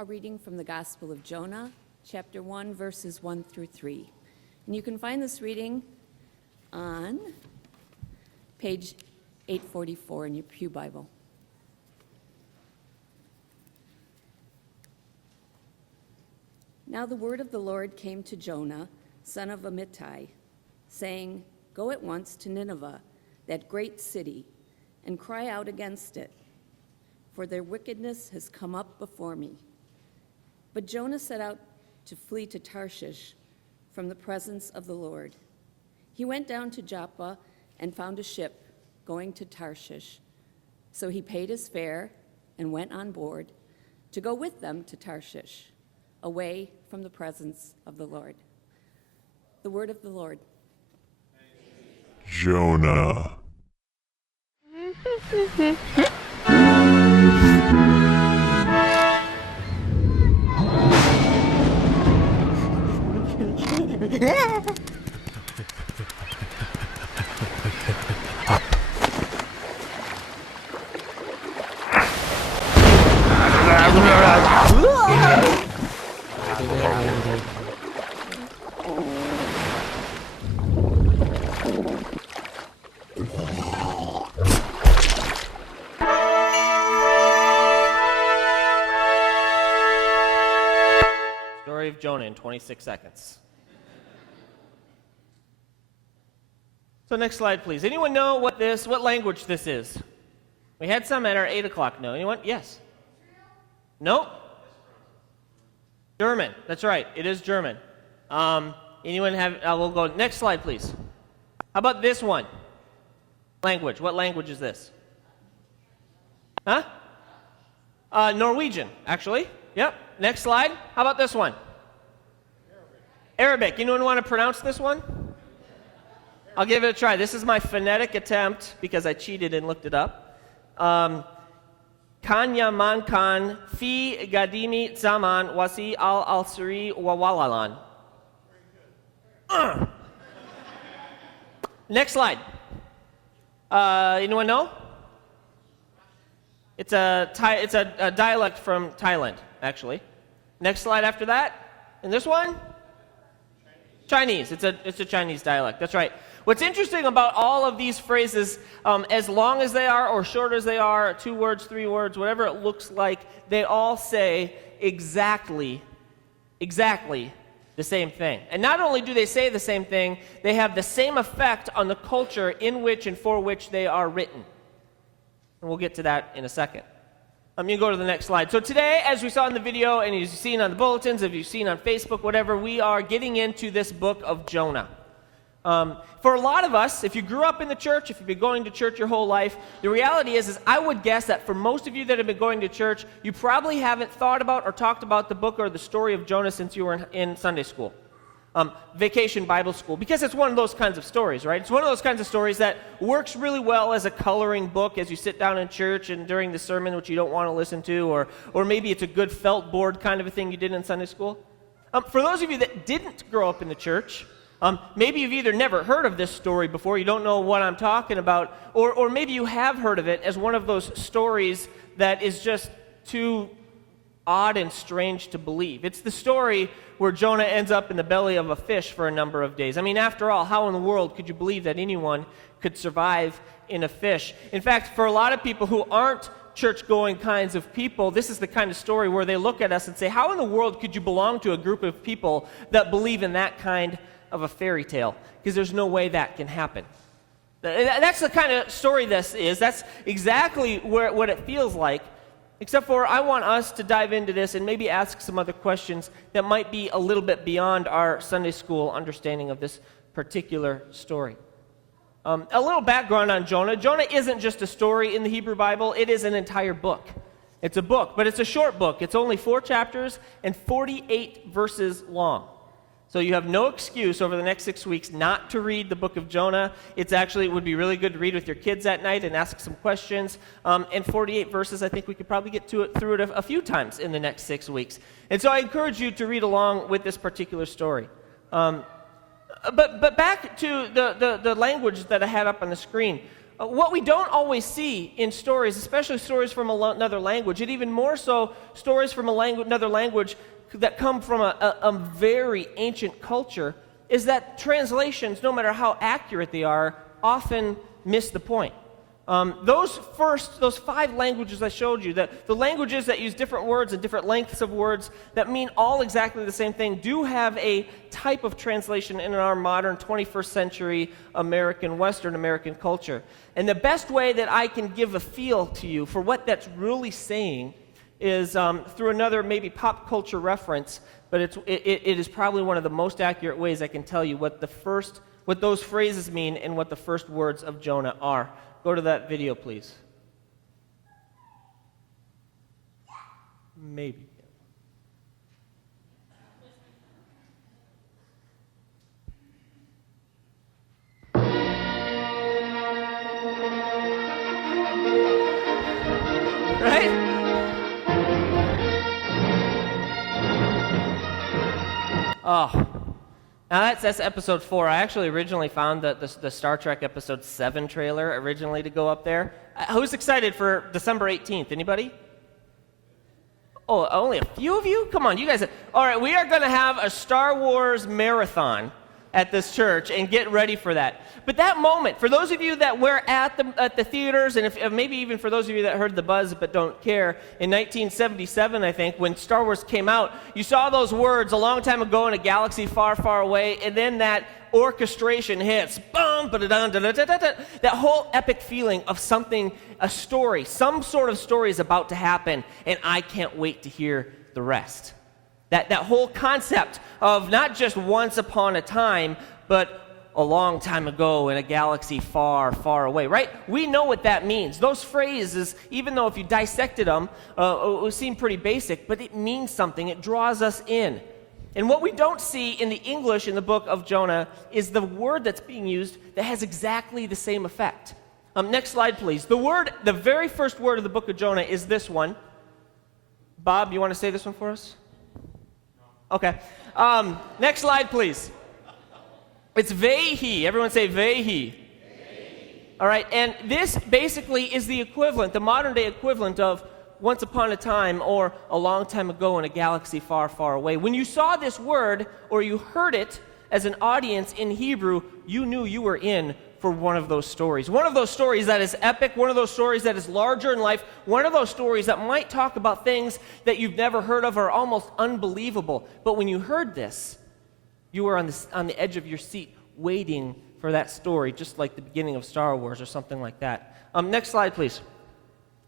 A reading from the Gospel of Jonah, chapter 1, verses 1 through 3. And you can find this reading on page 844 in your Pew Bible. Now the word of the Lord came to Jonah, son of Amittai, saying, "Go at once to Nineveh, that great city, and cry out against it, for their wickedness has come up before me." But Jonah set out to flee to Tarshish from the presence of the Lord. He went down to Joppa and found a ship going to Tarshish. So he paid his fare and went on board to go with them to Tarshish, away from the presence of the Lord. The word of the Lord. Jonah. Story of Jonah in 26 seconds. So next slide, please. Anyone know what language this is? We had some at our 8 o'clock. No, anyone? Yes. No? German. That's right. It is German. Anyone have? We'll go. Next slide, please. How about this one? Language. What language is this? Huh? Norwegian, actually. Yep. Next slide. How about this one? Arabic. Anyone want to pronounce this one? I'll give it a try. This is my phonetic attempt because I cheated and looked it up. Kanya man kan fi gadimi zaman wasi al suri wawalalan. Next slide. Anyone know? It's a dialect from Thailand, actually. Next slide after that. And this one? Chinese. It's a Chinese dialect. That's right. What's interesting about all of these phrases, as long as they are or short as they are, 2 words, 3 words, whatever it looks like, they all say exactly the same thing. And not only do they say the same thing, they have the same effect on the culture in which and for which they are written. And we'll get to that in a second. I'm going to go to the next slide. So today, as we saw in the video, and as you've seen on the bulletins, if you've seen on Facebook, whatever, we are getting into this book of Jonah. For a lot of us, if you grew up in the church, if you've been going to church your whole life, the reality is I would guess that for most of you that have been going to church, you probably haven't thought about or talked about the book or the story of Jonah since you were in Sunday school. Vacation Bible school, because it's one of those kinds of stories, right? It's one of those kinds of stories that works really well as a coloring book as you sit down in church and during the sermon, which you don't want to listen to, or maybe it's a good felt board kind of a thing you did in Sunday school. For those of you that didn't grow up in the church, maybe you've either never heard of this story before, you don't know what I'm talking about, or maybe you have heard of it as one of those stories that is just too odd and strange to believe. It's the story where Jonah ends up in the belly of a fish for a number of days. I mean, after all, how in the world could you believe that anyone could survive in a fish? In fact, for a lot of people who aren't church-going kinds of people, this is the kind of story where they look at us and say, how in the world could you belong to a group of people that believe in that kind of a fairy tale? Because there's no way that can happen. That's the kind of story this is. That's exactly what it feels like. Except for I want us to dive into this and maybe ask some other questions that might be a little bit beyond our Sunday school understanding of this particular story. A little background on Jonah. Jonah isn't just a story in the Hebrew Bible. It is an entire book. It's a book, but it's a short book. It's only 4 chapters and 48 verses long. So you have no excuse over the next 6 weeks not to read the book of Jonah. It would be really good to read with your kids at night and ask some questions. And 48 verses, I think we could probably get through it a few times in the next 6 weeks. And so I encourage you to read along with this particular story. But back to the language that I had up on the screen. What we don't always see in stories, especially stories from another language, and even more so stories from another language that come from a very ancient culture, is that translations, no matter how accurate they are, often miss the point. Those 5 languages I showed you, the languages that use different words and different lengths of words that mean all exactly the same thing, do have a type of translation in our modern 21st century Western American culture. And the best way that I can give a feel to you for what that's really saying is through another maybe pop culture reference, but it is probably one of the most accurate ways I can tell you what those phrases mean and what the first words of Jonah are. Go to that video, please. Maybe. Right? Oh. Now that's episode 4. I actually originally found the Star Trek episode 7 trailer originally to go up there. Who's excited for December 18th? Anybody? Oh, only a few of you? Come on, you guys. All right, we are going to have a Star Wars marathon at this church and get ready for that. But that moment, for those of you that were at the theaters, and if maybe even for those of you that heard the buzz but don't care, in 1977, I think, when Star Wars came out, you saw those words a long time ago in a galaxy far, far away, and then that orchestration hits, boom, that whole epic feeling of something, a story, some sort of story is about to happen, and I can't wait to hear the rest. That whole concept of not just once upon a time, but a long time ago in a galaxy far, far away, right? We know what that means. Those phrases, even though if you dissected them, it seem pretty basic, but it means something. It draws us in. And what we don't see in the English in the book of Jonah is the word that's being used that has exactly the same effect. Next slide, please. The very first word of the book of Jonah is this one. Bob, you want to say this one for us? Okay. Next slide, please. It's vehi. Everyone say vehi. All right, and this basically is the equivalent, the modern day equivalent of once upon a time or a long time ago in a galaxy far, far away. When you saw this word or you heard it as an audience in Hebrew, you knew you were in for one of those stories. One of those stories that is epic, one of those stories that is larger in life, one of those stories that might talk about things that you've never heard of or almost unbelievable. But when you heard this, you were on the edge of your seat waiting for that story, just like the beginning of Star Wars or something like that. Next slide, please.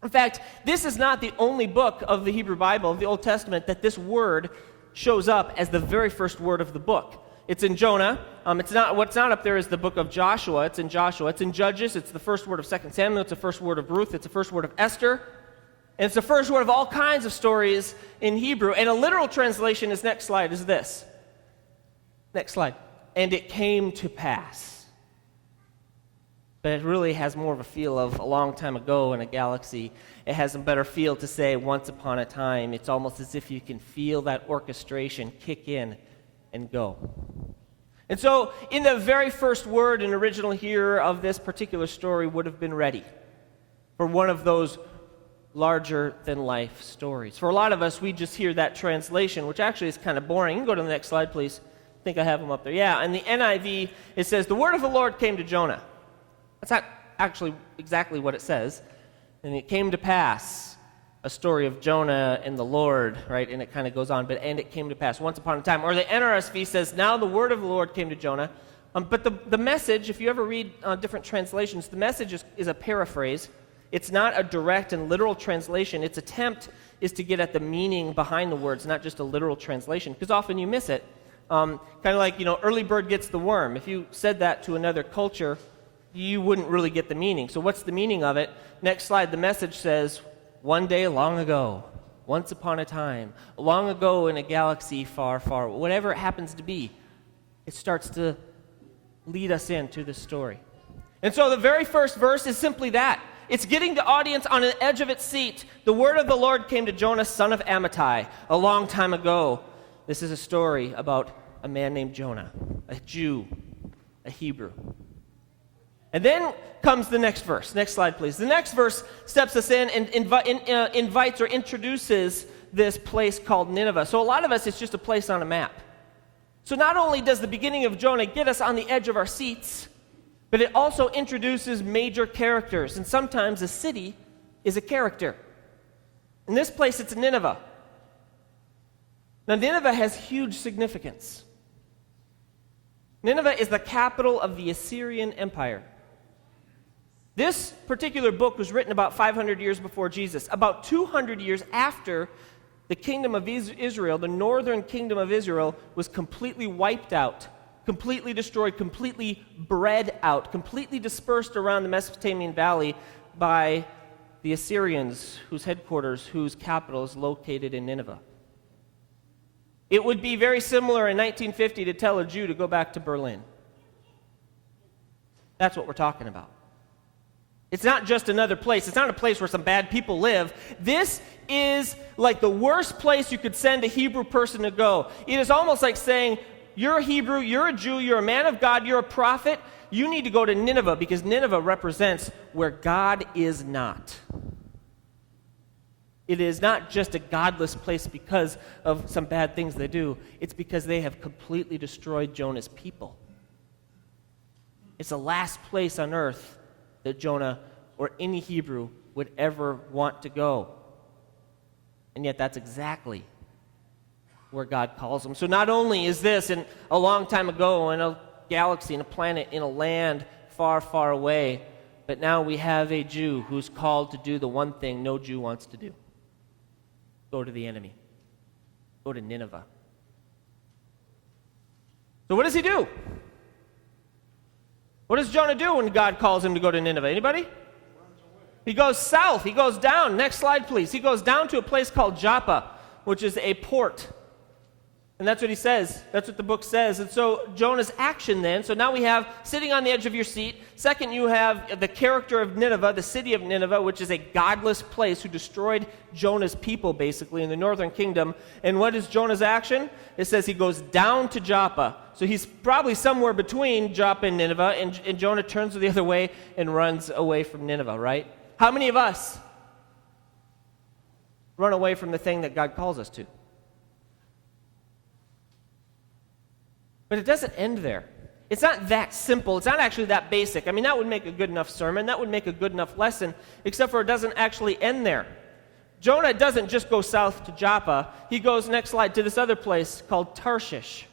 In fact, this is not the only book of the Hebrew Bible, of the Old Testament, that this word shows up as the very first word of the book. It's in Jonah. What's not up there is the book of Joshua. It's in Joshua. It's in Judges. It's the first word of 2 Samuel. It's the first word of Ruth. It's the first word of Esther. And it's the first word of all kinds of stories in Hebrew. And a literal translation is next slide, is this. Next slide. And it came to pass. But it really has more of a feel of a long time ago in a galaxy. It has a better feel to say once upon a time. It's almost as if you can feel that orchestration kick in and go. And so, in the very first word and original hearer of this particular story would have been ready for one of those larger-than-life stories. For a lot of us, we just hear that translation, which actually is kind of boring. You can go to the next slide, please. I think I have them up there. Yeah, in the NIV, it says, "The word of the Lord came to Jonah." That's not actually exactly what it says. And it came to pass, a story of Jonah and the Lord, right? And it kind of goes on, and it came to pass once upon a time. Or the NRSV says, "Now the word of the Lord came to Jonah." But the message, if you ever read different translations, the message is a paraphrase. It's not a direct and literal translation. Its attempt is to get at the meaning behind the words, not just a literal translation, because often you miss it. Kind of like, early bird gets the worm. If you said that to another culture, you wouldn't really get the meaning. So what's the meaning of it? Next slide, the message says, one day long ago, once upon a time, long ago in a galaxy far, far, whatever it happens to be, it starts to lead us into the story. And so the very first verse is simply that. It's getting the audience on the edge of its seat. The word of the Lord came to Jonah, son of Amittai, a long time ago. This is a story about a man named Jonah, a Jew, a Hebrew. And then comes the next verse. Next slide, please. The next verse steps us in and invites or introduces this place called Nineveh. So a lot of us, it's just a place on a map. So not only does the beginning of Jonah get us on the edge of our seats, but it also introduces major characters. And sometimes a city is a character. In this place, it's Nineveh. Now, Nineveh has huge significance. Nineveh is the capital of the Assyrian Empire. This particular book was written about 500 years before Jesus. About 200 years after the kingdom of Israel, the northern kingdom of Israel, was completely wiped out, completely destroyed, completely bred out, completely dispersed around the Mesopotamian valley by the Assyrians, whose headquarters, whose capital is located in Nineveh. It would be very similar in 1950 to tell a Jew to go back to Berlin. That's what we're talking about. It's not just another place. It's not a place where some bad people live. This is like the worst place you could send a Hebrew person to go. It is almost like saying, you're a Hebrew, you're a Jew, you're a man of God, you're a prophet. You need to go to Nineveh because Nineveh represents where God is not. It is not just a godless place because of some bad things they do. It's because they have completely destroyed Jonah's people. It's the last place on earth that Jonah or any Hebrew would ever want to go. And yet that's exactly where God calls them. So not only is this in a long time ago in a galaxy, in a planet, in a land far, far away, but now we have a Jew who's called to do the one thing no Jew wants to do. Go to the enemy. Go to Nineveh. So what does he do? What does Jonah do when God calls him to go to Nineveh? Anybody? He goes south. He goes down. Next slide, please. He goes down to a place called Joppa, which is a port. And that's what he says. That's what the book says. And so Jonah's action then, so now we have sitting on the edge of your seat. Second, you have the character of Nineveh, the city of Nineveh, which is a godless place who destroyed Jonah's people, basically, in the northern kingdom. And what is Jonah's action? It says he goes down to Joppa. So he's probably somewhere between Joppa and Nineveh, and Jonah turns the other way and runs away from Nineveh, right? How many of us run away from the thing that God calls us to? But it doesn't end there. It's not that simple. It's not actually that basic. I mean, that would make a good enough sermon. That would make a good enough lesson, except for it doesn't actually end there. Jonah doesn't just go south to Joppa. He goes, next slide, to this other place called Tarshish,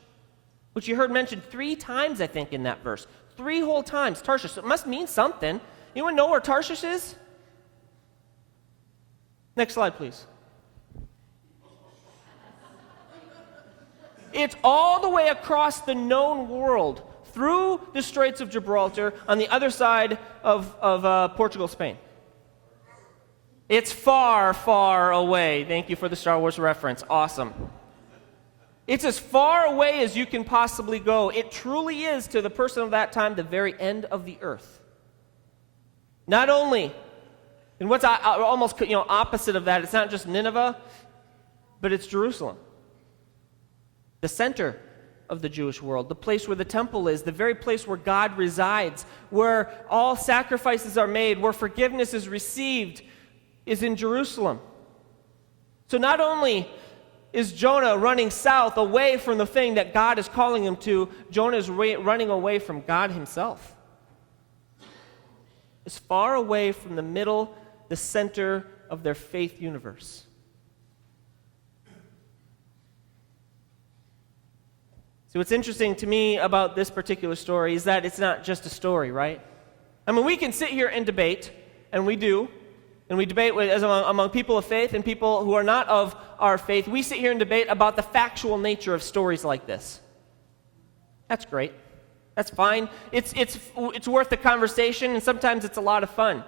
which you heard mentioned 3 times, I think, in that verse. 3 whole times, Tarshish. So it must mean something. Anyone know where Tarshish is? Next slide, please. It's all the way across the known world, through the Straits of Gibraltar, on the other side of Portugal, Spain. It's far, far away. Thank you for the Star Wars reference. Awesome. It's as far away as you can possibly go. It truly is, to the person of that time, the very end of the earth. Not only, and what's almost opposite of that, it's not just Nineveh, but it's Jerusalem. The center of the Jewish world, the place where the temple is, the very place where God resides, where all sacrifices are made, where forgiveness is received, is in Jerusalem. So not only is Jonah running south away from the thing that God is calling him to, Jonah is running away from God himself. As far away from the middle, the center of their faith universe. So what's interesting to me about this particular story is that it's not just a story, right? I mean, we can sit here and debate, and we do, and we debate among people of faith and people who are not of our faith. We sit here and debate about the factual nature of stories like this. That's great. That's fine. It's worth the conversation, and sometimes it's a lot of fun.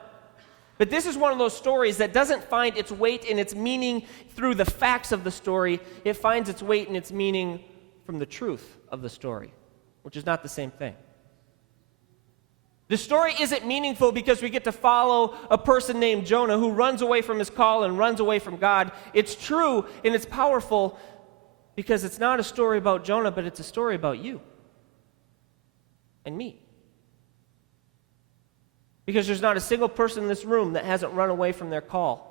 But this is one of those stories that doesn't find its weight in its meaning through the facts of the story. It finds its weight in its meaning from the truth of the story, which is not the same thing. The story isn't meaningful because we get to follow a person named Jonah who runs away from his call and runs away from God. It's true and it's powerful because it's not a story about Jonah, but it's a story about you and me. Because there's not a single person in this room that hasn't run away from their call.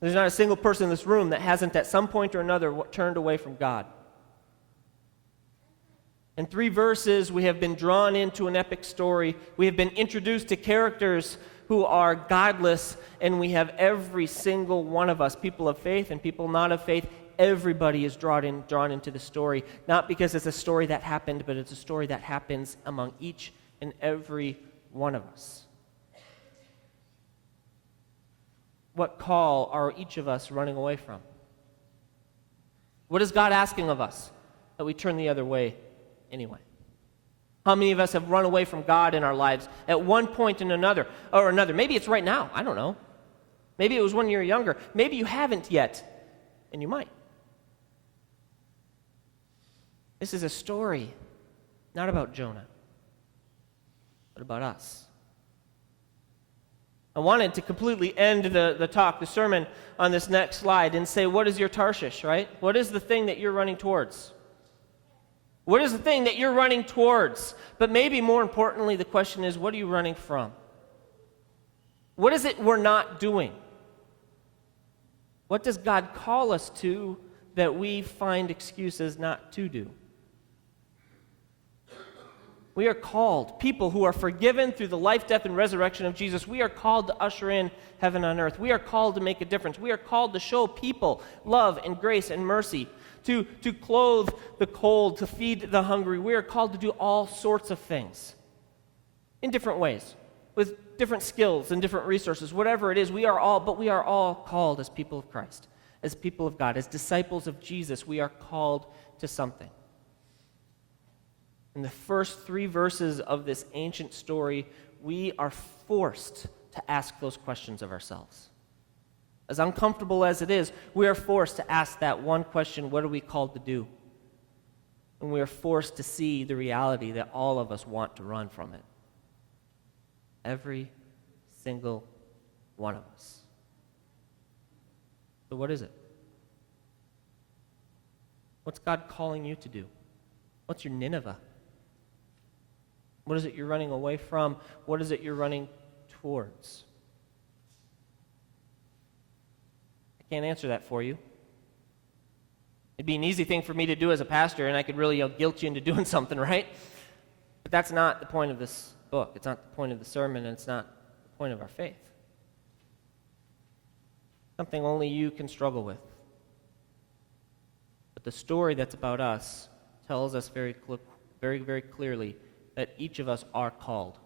There's not a single person in this room that hasn't at some point or another turned away from God. In 3 verses, we have been drawn into an epic story. We have been introduced to characters who are godless, and we have every single one of us, people of faith and people not of faith, everybody is drawn into the story, not because it's a story that happened, but it's a story that happens among each and every one of us. What call are each of us running away from? What is God asking of us that we turn the other way anyway? How many of us have run away from God in our lives at one point or another? Maybe it's right now. I don't know. Maybe it was when you were younger. Maybe you haven't yet, and you might. This is a story not about Jonah, but about us. I wanted to completely end the sermon on this next slide and say, what is your Tarshish, right? What is the thing that you're running towards? What is the thing that you're running towards? But maybe more importantly, the question is, what are you running from? What is it we're not doing? What does God call us to that we find excuses not to do? We are called, people who are forgiven through the life, death, and resurrection of Jesus. We are called to usher in heaven on earth. We are called to make a difference. We are called to show people love and grace and mercy, to clothe the cold, to feed the hungry. We are called to do all sorts of things in different ways, with different skills and different resources. Whatever it is, we are all called as people of Christ, as people of God, as disciples of Jesus. We are called to something. In the first 3 verses of this ancient story, we are forced to ask those questions of ourselves. As uncomfortable as it is, we are forced to ask that one question, what are we called to do? And we are forced to see the reality that all of us want to run from it. Every single one of us. So what is it? What's God calling you to do? What's your Nineveh? What is it you're running away from? What is it you're running towards? I can't answer that for you. It'd be an easy thing for me to do as a pastor, and I could really guilt you into doing something, right? But that's not the point of this book. It's not the point of the sermon, and it's not the point of our faith. Something only you can struggle with. But the story that's about us tells us very, very clearly that each of us are called.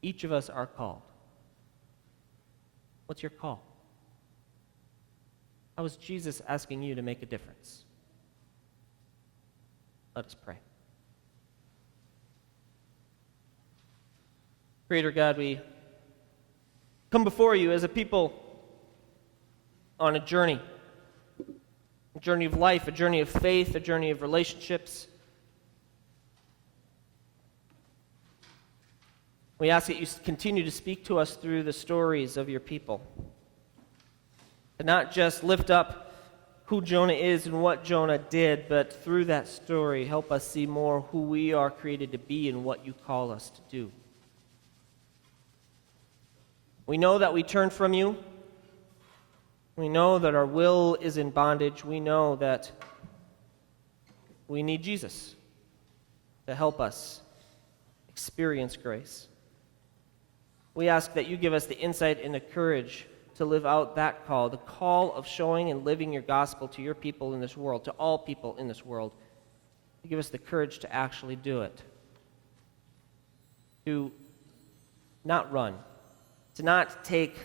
Each of us are called. What's your call? How is Jesus asking you to make a difference? Let us pray. Creator God, we come before you as a people on a journey of life, a journey of faith, a journey of relationships. We ask that you continue to speak to us through the stories of your people. To not just lift up who Jonah is and what Jonah did, but through that story, help us see more who we are created to be and what you call us to do. We know that we turn from you. We know that our will is in bondage. We know that we need Jesus to help us experience grace. We ask that you give us the insight and the courage to live out that call, the call of showing and living your gospel to your people in this world, to all people in this world. Give us the courage to actually do it, to not run, to not take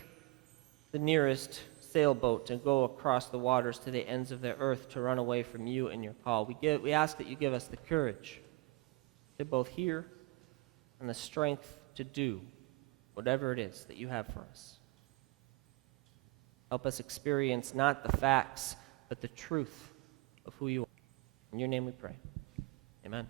the nearest sailboat and go across the waters to the ends of the earth to run away from you and your call. We ask that you give us the courage to both hear and the strength to do whatever it is that you have for us. Help us experience not the facts, but the truth of who you are. In your name we pray. Amen.